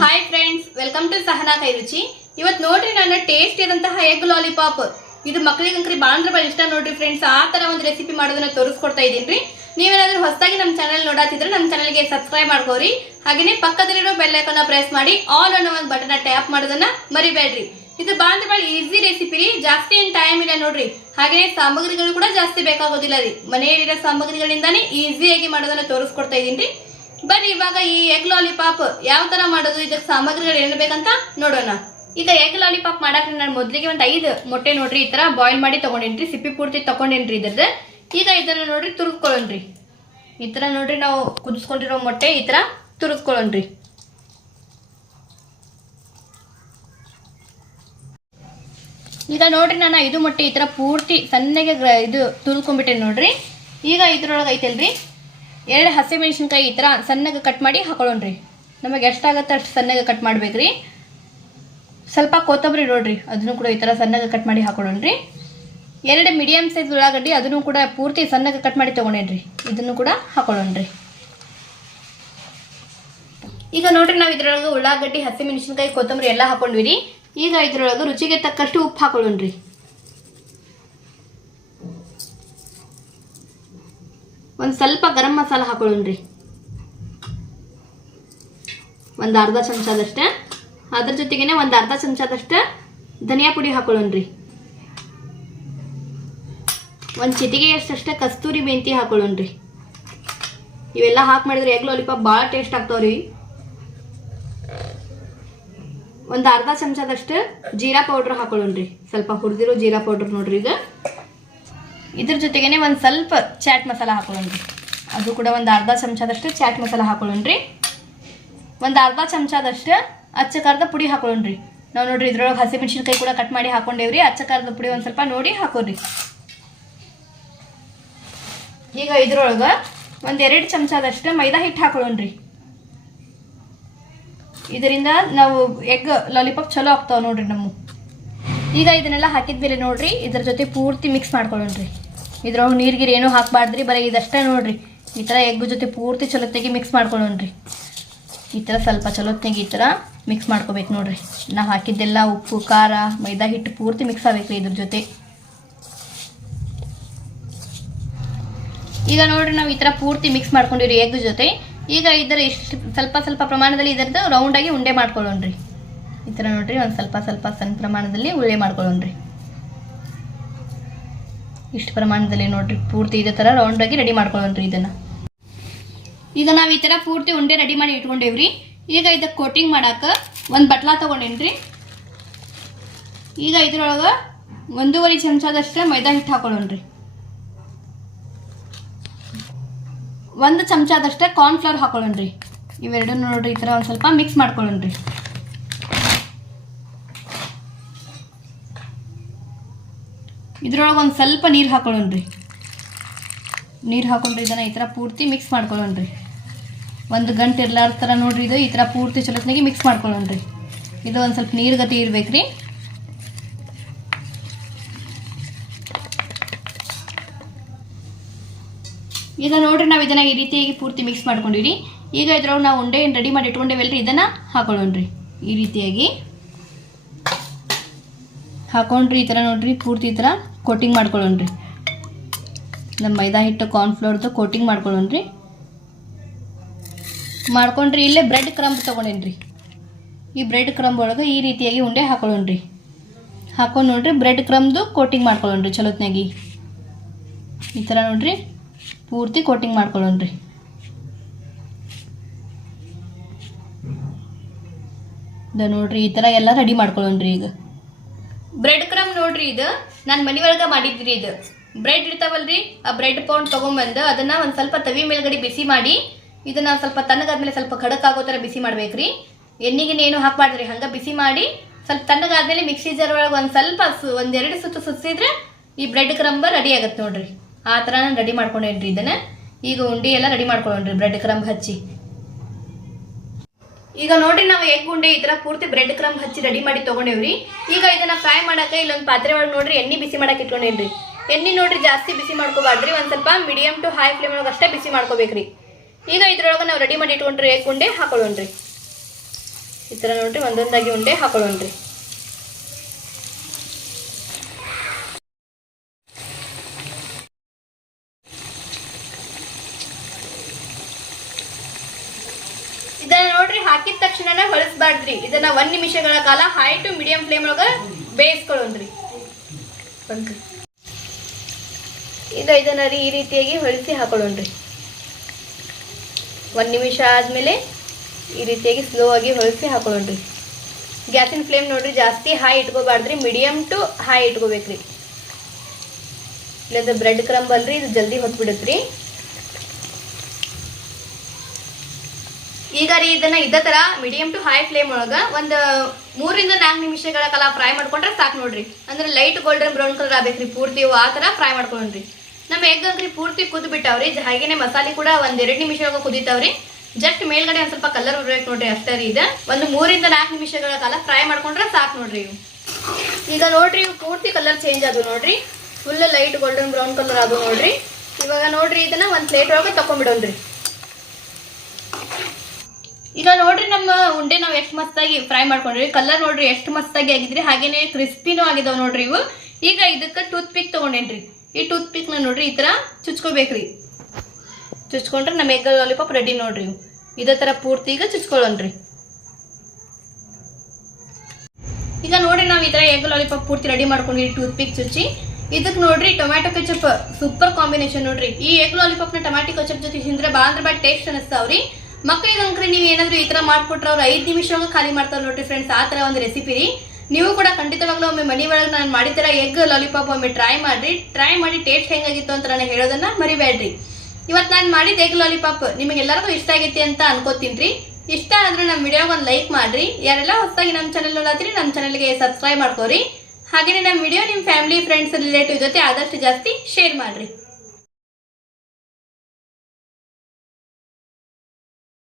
Hi friends welcome to Sahana Kai Ruchi ಇವತ್ತು ನೋಡ್ರಿ ನನ್ನ ಟೇಸ್ಟ್ ಇರೋಂತಹ ಎಗ್ ಲಾಲಿಪಾಪ್ ಇದು ಮಕ್ಕಳಿಗಂಕ್ರಿ ಅಂದ್ರೆ ಭಾಳ ಇಷ್ಟ ನೋಡ್ರಿ ಫ್ರೆಂಡ್ಸ್ ಆ ತರ ಒಂದು ರೆಸಿಪಿ ಮಾಡೋದನ್ನ ತೋರಿಸ್ಕೊಡ್ತಾ ಇದೀನಿ ನೀವೇನಾದ್ರೂ ಹೊಸದಾಗಿ ನಮ್ಮ ಚಾನಲ್ ನೋಡಾತಿದ್ರೆ ನಮ್ಮ ಚಾನಲ್ಗೆ ಸಬ್ಸ್ಕ್ರೈಬ್ ಮಾಡ್ಕೋರಿ. ಹಾಗೇನೆ ಪಕ್ಕದಲ್ಲಿರೋ ಬೆಲ್ ಐಕಾನ್ ಪ್ರೆಸ್ ಮಾಡಿ ಆಲ್ ಅನ್ನೋ ಒಂದು ಬಟನ್ ಟ್ಯಾಪ್ ಮಾಡೋದನ್ನ ಮರಿಬೇಡ್ರಿ. ಇದು ಬಾಂದ್ರೆ ಬಹಳ ಈಸಿ ರೆಸಿಪಿ ರೀ. ಜಾಸ್ತಿ ಏನ್ ಟೈಮ್ ಇಲ್ಲ ನೋಡ್ರಿ. ಹಾಗೆ ಸಾಮಗ್ರಿಗಳು ಕೂಡ ಜಾಸ್ತಿ ಬೇಕಾಗೋದಿಲ್ಲ ರೀ. ಮನೆಯಲ್ಲಿರೋ ಸಾಮಗ್ರಿಗಳಿಂದಾನೇ ಈಸಿಯಾಗಿ ಮಾಡೋದನ್ನ ತೋರಿಸ್ಕೊಡ್ತಾ ಇದೀನಿ ರೀ ಬನ್ನಿ ಇವಾಗ ಈ ಎಗ್ ಲಾಲಿಪಾಪ್ ಯಾವ ತರ ಮಾಡೋದು? ಇದಕ್ಕೆ ಸಾಮಗ್ರಿಗಳು ಏನು ಬೇಕಂತ ನೋಡೋಣ. ಈಗ ಎಗ್ ಲಾಲಿಪಾಪ್ ಮಾಡಕ್ಕೆ ನಾನು ಮೊದಲಿಗೆ ಒಂದು ಐದು ಮೊಟ್ಟೆ ನೋಡ್ರಿ, ಈ ತರ ಬಾಯ್ಲ್ ಮಾಡಿ ತಗೊಂಡೇನ್ರಿ, ಸಿಪ್ಪಿ ಪೂರ್ತಿ ತಗೊಂಡೇನ್ರಿ ಇದ್ರದ್ದು. ಈಗ ಇದನ್ನ ನೋಡ್ರಿ ತುರಿದ್ಕೊಳ್ಳೋಣ್ರಿ. ಈ ತರ ನೋಡ್ರಿ ನಾವು ಕುದಿಸ್ಕೊಂಡಿರೋ ಮೊಟ್ಟೆ ಈ ತರ ತುರಿದ್ಕೊಳ್ಳೋಣ್ರಿ. ಈಗ ನೋಡ್ರಿ ನಾನು ಐದು ಮೊಟ್ಟೆ ಈ ತರ ಪೂರ್ತಿ ಸಣ್ಣಗೆ ಇದು ತುರ್ಕೊಂಡ್ಬಿಟ್ಟೆ ನೋಡ್ರಿ. ಈಗ ಇದ್ರೊಳಗೆ ಐತಲ್ರಿ ಎರಡು ಹಸಿಮೆಣಸಿನ್ಕಾಯಿ ಈ ಥರ ಸಣ್ಣಗೆ ಕಟ್ ಮಾಡಿ ಹಾಕೊಳ್ಳೋಣ್ರಿ ನಮಗೆ ಎಷ್ಟಾಗತ್ತೆ ಅಷ್ಟು ಸಣ್ಣಗೆ ಕಟ್ ಮಾಡ್ಬೇಕ್ರಿ. ಸ್ವಲ್ಪ ಕೊತ್ತಂಬರಿ ನೋಡ್ರಿ, ಅದನ್ನು ಕೂಡ ಈ ಥರ ಸಣ್ಣಗೆ ಕಟ್ ಮಾಡಿ ಹಾಕೊಳ್ಳೋಣ್ರಿ ಎರಡು ಮೀಡಿಯಮ್ ಸೈಜ್ ಉಳ್ಳಾಗಡ್ಡಿ, ಅದನ್ನು ಕೂಡ ಪೂರ್ತಿ ಸಣ್ಣಗೆ ಕಟ್ ಮಾಡಿ ತೊಗೊಂಡೇನ್ರಿ. ಇದನ್ನು ಕೂಡ ಹಾಕೊಳ್ಳೋಣ್ರಿ ಈಗ ನೋಡ್ರಿ ನಾವು ಇದರೊಳಗೆ ಉಳ್ಳಾಗಡ್ಡಿ ಹಸಿಮೆಣಸಿನ್ಕಾಯಿ ಕೊತ್ತಂಬರಿ ಎಲ್ಲ ಹಾಕೊಂಡ್ವಿ ರೀ. ಈಗ ಇದರೊಳಗೆ ರುಚಿಗೆ ತಕ್ಕಷ್ಟು ಉಪ್ಪು ಹಾಕೊಳ್ಳೋಣ್ರಿ ಒಂದು ಸ್ವಲ್ಪ ಗರಂ ಮಸಾಲ ಹಾಕೊಳ್ಳೋಣ್ರಿ. ಒಂದು ಅರ್ಧ ಚಮಚದಷ್ಟೇ. ಅದ್ರ ಜೊತೆಗೇನೆ ಒಂದು ಅರ್ಧ ಚಮಚದಷ್ಟೇ ಧನಿಯಾ ಪುಡಿ ಹಾಕೊಳ್ಳೋಣ್ರಿ. ಒಂದು ಚಿಟಿಗೆಯಷ್ಟಷ್ಟೇ ಕಸ್ತೂರಿ ಮೆಂತಿ ಹಾಕೊಳ್ಳೋಣ್ರಿ. ಇವೆಲ್ಲ ಹಾಕಿ ಮಾಡಿದ್ರೆ ಎಗ್ ಲಾಲಿಪಾಪ್ ಭಾಳ ಟೇಸ್ಟ್ ಆಗ್ತಾವ್ರಿ. ಒಂದು ಅರ್ಧ ಚಮಚದಷ್ಟು ಜೀರಾ ಪೌಡ್ರ್ ಹಾಕೊಳ್ಳೋಣ್ರಿ. ಸ್ವಲ್ಪ ಹುರಿದಿರೋ ಜೀರಾ ಪೌಡ್ರ್ ನೋಡ್ರಿ ಈಗ. ಇದ್ರ ಜೊತೆಗೇನೆ ಒಂದು ಸ್ವಲ್ಪ ಚಾಟ್ ಮಸಾಲ ಹಾಕೊಳ್ಳೋಣ್ರಿ. ಅದು ಕೂಡ ಒಂದು ಅರ್ಧ ಚಮಚದಷ್ಟು ಚಾಟ್ ಮಸಾಲ ಹಾಕೊಳ್ಳೋಣ್ರಿ. ಒಂದು ಅರ್ಧ ಚಮಚದಷ್ಟು ಅಚ್ಚ ಖಾರದ ಪುಡಿ ಹಾಕೊಳ್ಳೋಣ್ರಿ. ನಾವು ನೋಡ್ರಿ ಇದ್ರೊಳಗೆ ಹಸಿಮೆಣ್ಸಿನ್ಕಾಯಿ ಕೂಡ ಕಟ್ ಮಾಡಿ ಹಾಕೊಂಡೇವ್ರಿ. ಅಚ್ಚ ಖಾರದ ಪುಡಿ ಒಂದು ಸ್ವಲ್ಪ ನೋಡಿ ಹಾಕೋರಿ ಈಗ ಇದ್ರೊಳಗೆ ಒಂದು ಎರಡು ಚಮಚದಷ್ಟು ಮೈದಾ ಹಿಟ್ಟು ಹಾಕೊಳ್ಳೋಣ್ರಿ. ಇದರಿಂದ ನಾವು ಎಗ್ ಲಾಲಿಪಾಪ್ ಚಲೋ ಆಗ್ತಾವೆ ನೋಡ್ರಿ ನಮ್ಮ. ಈಗ ಇದನ್ನೆಲ್ಲ ಹಾಕಿದ್ಮೇಲೆ ನೋಡ್ರಿ, ಇದ್ರ ಜೊತೆ ಪೂರ್ತಿ ಮಿಕ್ಸ್ ಮಾಡ್ಕೊಳ್ಳೋಣ್ರಿ. ಇದ್ರೊಳಗೆ ನೀರ್ಗಿರಿ ಏನೂ ಹಾಕ್ಬಾರ್ದ್ರಿ, ಬರೀ ಇದಷ್ಟೇ ನೋಡ್ರಿ. ಈ ಥರ ಎಗ್ ಜೊತೆ ಪೂರ್ತಿ ಚಲೋತ್ತೆಗೆ ಮಿಕ್ಸ್ ಮಾಡ್ಕೊಳ್ಳೋಣ್ರಿ. ಈ ಥರ ಸ್ವಲ್ಪ ಚಲೋತ್ತೆಗೆ ಈ ಥರ ಮಿಕ್ಸ್ ಮಾಡ್ಕೋಬೇಕು ನೋಡ್ರಿ. ನಾವು ಹಾಕಿದ್ದೆಲ್ಲ ಉಪ್ಪು, ಖಾರ, ಮೈದಾ ಹಿಟ್ಟು ಪೂರ್ತಿ ಮಿಕ್ಸ್ ಆಗ್ಬೇಕು ಇದ್ರ ಜೊತೆ. ಈಗ ನೋಡ್ರಿ ನಾವು ಈ ಥರ ಪೂರ್ತಿ ಮಿಕ್ಸ್ ಮಾಡ್ಕೊಂಡಿರಿ ಎಗ್ ಜೊತೆ. ಈಗ ಇದರ ಇಷ್ಟು ಸ್ವಲ್ಪ ಸ್ವಲ್ಪ ಪ್ರಮಾಣದಲ್ಲಿ ಇದರದ್ದು ರೌಂಡಾಗಿ ಉಂಡೆ ಮಾಡ್ಕೊಳ್ಳೋಣ್ರಿ. ಈ ಥರ ನೋಡ್ರಿ, ಒಂದು ಸ್ವಲ್ಪ ಸ್ವಲ್ಪ ಸಣ್ಣ ಪ್ರಮಾಣದಲ್ಲಿ ಉಳ್ಳೆ ಮಾಡ್ಕೊಳ್ಳೋಣ್ರಿ. ಇಷ್ಟು ಪ್ರಮಾಣದಲ್ಲಿ ನೋಡ್ರಿ, ಪೂರ್ತಿ ಇದೇ ಥರ ರೌಂಡಾಗಿ ರೆಡಿ ಮಾಡ್ಕೊಳ್ಳೋಣ್ರಿ ಇದನ್ನು. ಈಗ ನಾವು ಈ ಥರ ಪೂರ್ತಿ ಉಂಡೆ ರೆಡಿ ಮಾಡಿ ಇಟ್ಕೊಂಡೇವ್ರಿ. ಈಗ ಇದಕ್ಕೆ ಕೋಟಿಂಗ್ ಮಾಡಕ್ಕೆ ಒಂದು ಬಟ್ಲ ತೊಗೊಂಡೇನ್ರಿ. ಈಗ ಇದ್ರೊಳಗೆ ಒಂದೂವರೆ ಚಮಚದಷ್ಟು ಮೈದಾ ಹಿಟ್ಟು ಹಾಕೊಳ್ಳೋಣ್ರಿ. ಒಂದು ಚಮಚದಷ್ಟೇ ಕಾರ್ನ್ಫ್ಲವರ್ ಹಾಕೊಳ್ಳೋಣ್ರಿ. ಇವೆರಡನ್ನೂ ನೋಡ್ರಿ, ಈ ಥರ ಒಂದು ಸ್ವಲ್ಪ ಮಿಕ್ಸ್ ಮಾಡ್ಕೊಳ್ಳೋಣ್ರಿ. ಇದ್ರೊಳಗೆ ಒಂದು ಸ್ವಲ್ಪ ನೀರು ಹಾಕೊಳ್ಳೋಣ್ರಿ. ನೀರು ಹಾಕೊಂಡ್ರಿ ಇದನ್ನು ಈ ಥರ ಪೂರ್ತಿ ಮಿಕ್ಸ್ ಮಾಡ್ಕೊಳ್ಳೋಣ್ರಿ. ಒಂದು ಗಂಟೆ ಇರ್ಲಾರ ಥರ ನೋಡ್ರಿ ಇದು, ಈ ಥರ ಪೂರ್ತಿ ಚಲೋತ್ನಾಗಿ ಮಿಕ್ಸ್ ಮಾಡ್ಕೊಳ್ಳೋಣ್ರಿ. ಇದು ಒಂದು ಸ್ವಲ್ಪ ನೀರು ಗತಿ ರೀ ಈಗ ನೋಡ್ರಿ ನಾವು ಇದನ್ನ ಈ ರೀತಿಯಾಗಿ ಪೂರ್ತಿ ಮಿಕ್ಸ್ ಮಾಡ್ಕೊಂಡಿರಿ ಈಗ ಇದ್ರೊಳಗೆ ನಾವು ಉಂಡೆ ರೆಡಿ ಮಾಡಿ ಇಟ್ಕೊಂಡೇವಲ್ರಿ, ಇದನ್ನ ಹಾಕೊಳ್ಳೋಣ್ರಿ. ಈ ರೀತಿಯಾಗಿ. ಹಾಕೊಂಡ್ರಿ ಈ ಥರ ನೋಡ್ರಿ, ಪೂರ್ತಿ ಈ ಥರ ಕೋಟಿಂಗ್ ಮಾಡ್ಕೊಳ್ಳೋಣ್ರಿ. ನಮ್ಮ ಮೈದಾ ಹಿಟ್ಟು ಕಾರ್ನ್ಫ್ಲೋರ್ದು ಕೋಟಿಂಗ್ ಮಾಡ್ಕೊಳ್ಳೋಣ್ರಿ. ಮಾಡ್ಕೊಂಡ್ರಿ, ಇಲ್ಲೇ ಬ್ರೆಡ್ ಕ್ರಂಬ್ ತೊಗೊಂಡೇನ್ರಿ. ಈ ಬ್ರೆಡ್ ಕ್ರಂಬ್ ಒಳಗೆ ಈ ರೀತಿಯಾಗಿ ಉಂಡೆ ಹಾಕೊಳ್ಳೋಣ್ರಿ. ಹಾಕೊಂಡು ನೋಡ್ರಿ ಬ್ರೆಡ್ ಕ್ರಮ್ದು ಕೋಟಿಂಗ್ ಮಾಡ್ಕೊಳ್ಳೋಣ್ರಿ ಚಲೋತ್ನಾಗಿ. ಈ ಥರ ನೋಡ್ರಿ, ಪೂರ್ತಿ ಕೋಟಿಂಗ್ ಮಾಡ್ಕೊಳ್ಳೋಣ್ರಿ. ನೋಡ್ರಿ, ಈ ಥರ ಎಲ್ಲ ರೆಡಿ ಮಾಡ್ಕೊಳ್ಳೋಣ್ರಿ ಈಗ. ಬ್ರೆಡ್ ಕ್ರಮ್ ನೋಡ್ರಿ ಇದು. ನಾನು ಮನೆ ಒಳಗೆ ಮಾಡಿದ್ರಿ ಇದು. ಬ್ರೆಡ್ ಇರ್ತಾವಲ್ರಿ, ಆ ಬ್ರೆಡ್ ಪೌಂಡ್ ತೊಗೊಂಬಂದು ಅದನ್ನ ಒಂದು ಸ್ವಲ್ಪ ತವಿ ಮೇಲ್ಗಡೆ ಬಿಸಿ ಮಾಡಿ, ಇದನ್ನ ಸ್ವಲ್ಪ ತಣ್ಣಗಾದ್ಮೇಲೆ ಸ್ವಲ್ಪ ಖಡಕ್ ಆಗೋ ಥರ ಬಿಸಿ ಮಾಡ್ಬೇಕ್ರಿ. ಎಣ್ಣೆಗೆ ಏನು ಹಾಕ್ಬಾರ್ದ್ರಿ ಹಂಗೆ ಬಿಸಿ ಮಾಡಿ, ಸ್ವಲ್ಪ ತಣ್ಣಗಾದ್ಮೇಲೆ ಮಿಕ್ಸಿ ಜಾರ್ ಒಳಗೆ ಒಂದು ಸ್ವಲ್ಪ ಒಂದೆರಡು ಸುತ್ತು ಸುತ್ತಿದ್ರೆ ಈ ಬ್ರೆಡ್ ಕ್ರಂಬ ರೆಡಿ ಆಗತ್ತೆ ನೋಡ್ರಿ. ಆ ಥರ ನಾನು ರೆಡಿ ಮಾಡ್ಕೊಂಡೇನ್ರಿ ಇದನ್ನ. ಈಗ ಉಂಡಿ ಎಲ್ಲ ರೆಡಿ ಮಾಡ್ಕೊಂಡ್ರಿ ಬ್ರೆಡ್ ಕ್ರಂಬ್ ಹಚ್ಚಿ. ಈಗ ನೋಡ್ರಿ ನಾವು ಎಗ್ ಉಂಡೆ ಈ ತರ ಪೂರ್ತಿ ಬ್ರೆಡ್ ಕ್ರಮ್ ಹಚ್ಚಿ ರೆಡಿ ಮಾಡಿ ತಗೊಂಡೇವ್ರಿ. ಈಗ ಇದನ್ನ ಫ್ರೈ ಮಾಡಕ್ಕೆ ಇಲ್ಲೊಂದು ಪಾತ್ರೆ ಒಳಗೆ ನೋಡ್ರಿ, ಎಣ್ಣೆ ಬಿಸಿ ಮಾಡಕ್ಕೆ ಇಟ್ಕೊಂಡೇನ್ರಿ. ಎಣ್ಣೆ ನೋಡ್ರಿ ಜಾಸ್ತಿ ಬಿಸಿ ಮಾಡ್ಕೋಬಾರ್ದ್ರಿ, ಒಂದ್ ಸ್ವಲ್ಪ ಮೀಡಿಯಂ ಟು ಹೈ ಫ್ಲೇಮ್ ಒಳಗೆ ಅಷ್ಟೇ ಬಿಸಿ ಮಾಡ್ಕೋಬೇಕ್ರಿ. ಈಗ ಇದ್ರೊಳಗೆ ನಾವು ರೆಡಿ ಮಾಡಿ ಇಟ್ಕೊಂಡ್ರಿ ಎಗ್ ಉಂಡೆ ಹಾಕೊಳ್ಳೋಣ್ರಿ. ಈ ಥರ ನೋಡ್ರಿ ಒಂದೊಂದಾಗಿ ಉಂಡೆ ಹಾಕೊಳ್ಳೋಣ್ರಿ ಇದನ್ನ ನೋಡ್ರಿ ಹಾಕಿದ ತಕ್ಷಣ ಹೊಳಸ್ಬಾರ್ದ್ರಿ ಇದನ್ನ ಒಂದ್ ನಿಮಿಷಗಳ ಕಾಲ ಹೈ ಟು ಮೀಡಿಯಂ ಫ್ಲೇಮ್ ಒಳಗ ಬೇಯಿಸ್ಕೊಳ್ಳೋಣ್ರಿ. ಇದು ಇದನ್ನ ರೀ ಈ ರೀತಿಯಾಗಿ ಹೊಳಿಸಿ ಹಾಕೊಳ್ಳೋಣ್ರಿ. ಒಂದ್ ನಿಮಿಷ ಆದ್ಮೇಲೆ ಈ ರೀತಿಯಾಗಿ ಸ್ಲೋ ಆಗಿ ಹೊಳಿಸಿ ಹಾಕೊಳ್ಳೋಣ್ರಿ. ಗ್ಯಾಸಿನ ಫ್ಲೇಮ್ ನೋಡ್ರಿ ಜಾಸ್ತಿ ಹೈ ಇಟ್ಕೋಬಾರ್ದ್ರಿ ಮೀಡಿಯಂ ಟು ಹೈ ಇಟ್ಕೋಬೇಕ್ರಿ. ಇಲ್ಲದ ಬ್ರೆಡ್ ಕ್ರಂಬ್ ಅಲ್ರಿ, ಇದು ಜಲ್ದಿ ಹೊತ್ಬಿಡುತ್ರಿ. ಈಗ ರೀ ಇದನ್ನ ಇದೇ ತರ ಮೀಡಿಯಂ ಟು ಹೈ ಫ್ಲೇಮ್ ಒಳಗ ಒಂದ್ ಮೂರಿಂದ ನಾಲ್ಕು ನಿಮಿಷಗಳ ಕಾಲ ಫ್ರೈ ಮಾಡ್ಕೊಂಡ್ರೆ ಸಾಕು ನೋಡ್ರಿ. ಅಂದ್ರೆ ಲೈಟ್ ಗೋಲ್ಡನ್ ಬ್ರೌನ್ ಕಲರ್ ಆಗ್ಬೇಕ್ರಿ ಪೂರ್ತಿ, ಆ ತರ ಫ್ರೈ ಮಾಡ್ಕೊಂಡ್ರಿ. ನಮ್ಮ ಎಗ್ ಅಂಕ್ರಿ ಪೂರ್ತಿ ಕುದ್ ಬಿಟ್ಟಾವ್ರಿ. ಹಾಗೇನೆ ಮಸಾಲೆ ಕೂಡ ಒಂದ್ ಎರಡು ನಿಮಿಷ ಒಳಗ ಕುದಿತಾವ್ರಿ. ಜಸ್ಟ್ ಮೇಲ್ಗಡೆ ಒಂದ್ ಸ್ವಲ್ಪ ಕಲರ್ ಉರ್ಬೇಕು ನೋಡ್ರಿ ಅಷ್ಟೇ ರೀ ಇದ. ಒಂದು ಮೂರಿಂದ ನಾಲ್ಕು ನಿಮಿಷಗಳ ಕಾಲ ಫ್ರೈ ಮಾಡ್ಕೊಂಡ್ರೆ ಸಾಕು ನೋಡ್ರಿ ಇವು. ಈಗ ನೋಡ್ರಿ ಇವು ಪೂರ್ತಿ ಕಲರ್ ಚೇಂಜ್ ಆದವು ನೋಡ್ರಿ. Full light golden brown colour ಆದವು ನೋಡ್ರಿ. ಇವಾಗ ನೋಡ್ರಿ ಇದನ್ನ ಒಂದ್ ಪ್ಲೇಟ್ ಒಳಗೆ ತಕೊಂಡ್ಬಿಡೋಣ್ರಿ. ಈಗ ನೋಡ್ರಿ ನಮ್ಮ ಉಂಡೆ ನಾವು ಎಷ್ಟು ಮಸ್ತಾಗಿ ಫ್ರೈ ಮಾಡ್ಕೊಂಡ್ರಿ ಕಲರ್ ನೋಡ್ರಿ ಎಷ್ಟು ಮಸ್ತಾಗಿ ಆಗಿದ್ರಿ. ಹಾಗೇನೆ ಕ್ರಿಸ್ಪಿನೂ ಆಗಿದಾವ ನೋಡ್ರಿ ಇವು. ಈಗ ಇದಕ್ಕೆ ಟೂತ್ ಪಿಕ್ ತಗೊಂಡೇನ್ರಿ. ಈ ಟೂತ್ ಪಿಕ್ನ ನೋಡ್ರಿ ಈ ತರ ಚುಚ್ಕೋಬೇಕ್ರಿ. ಚುಚ್ಕೊಂಡ್ರೆ ನಮ್ಮ ಎಗ್ ಲಾಲಿಪಾಪ್ ರೆಡಿ ನೋಡ್ರಿ ಇವು. ಇದೇ ತರ ಪೂರ್ತಿ ಈಗ ಚುಚ್ಕೊಳ್ಳೋಣ್ರಿ. ಈಗ ನೋಡ್ರಿ ನಾವು ಈ ತರ ಎಗ್ ಲಾಲಿಪಾಪ್ ಪೂರ್ತಿ ರೆಡಿ ಮಾಡ್ಕೊಂಡ್ರಿ ಟೂತ್ ಪಿಕ್ ಚುಚ್ಚಿ. ಇದಕ್ಕೆ ನೋಡ್ರಿ ಟೊಮ್ಯಾಟೊ ಕೆಚಪ್ ಸೂಪರ್ ಕಾಂಬಿನೇಷನ್ ನೋಡ್ರಿ. ಈ ಎಗ್ ಲಾಲಿಪಾಪ್ನ ಟೊಮ್ಯಾಟೊ ಕೆಚಪ್ ಜೊತೆ ತಿಂದ್ರೆ ಬಾ ಅಂದ್ರೆ ಬಾ ಟೇಸ್ಟ್ ಅನಿಸ್ತಾವ್ರಿ ಮಕ್ಕಳಿಗೆ ಅಂಕ್ರಿ ನೀವು ಏನಾದರೂ ಈ ಥರ ಮಾಡಿಕೊಟ್ರೆ ಅವ್ರು ಐದು ನಿಮಿಷ ಖಾಲಿ ಮಾಡ್ತಾರೆ ನೋಡ್ರಿ ಫ್ರೆಂಡ್ಸ್ ಆ ತರ ಒಂದು ರೆಸಿಪಿ ರೀ. ನೀವು ಕೂಡ ಖಂಡಿತವಾಗ್ಲೂ ಒಮ್ಮೆ ಮನೆ ಒಳಗೆ ನಾನು ಮಾಡಿತರ ಎಗ್ ಲಾಲಿಪಾಪ್ ಒಮ್ಮೆ ಟ್ರೈ ಮಾಡ್ರಿ. ಟ್ರೈ ಮಾಡಿ ಟೇಸ್ಟ್ ಹೆಂಗಾಗಿತ್ತು ಅಂತ ನಾನು ಹೇಳೋದನ್ನ ಮರಿಬೇಡ್ರಿ. ಇವತ್ತು ನಾನು ಮಾಡಿದ ಎಗ್ ಲಾಲಿಪಾಪ್ ನಿಮಗೆಲ್ಲರಿಗೂ ಇಷ್ಟ ಆಗೈತಿ ಅಂತ ಅನ್ಕೋತೀನಿ ಇಷ್ಟ ಆದ್ರೆ ನಮ್ಮ ವಿಡಿಯೋಗೆ ಒಂದು ಲೈಕ್ ಮಾಡ್ರಿ. ಯಾರೆಲ್ಲ ಹೊಸದಾಗಿ ನಮ್ಮ ಚಾನೆಲ್ ನೋಡತ್ತೀರಿ ನಮ್ಮ ಚಾನೆಲ್ಗೆ ಸಬ್ಸ್ಕ್ರೈಬ್ ಮಾಡ್ಕೋರಿ. ಹಾಗೆಯೇ ನಮ್ಮ ವಿಡಿಯೋ ನಿಮ್ಮ ಫ್ಯಾಮಿಲಿ ಫ್ರೆಂಡ್ಸ್ ರಿಲೇಟಿವ್ ಜೊತೆ ಆದಷ್ಟು ಜಾಸ್ತಿ ಶೇರ್ ಮಾಡ್ರಿ.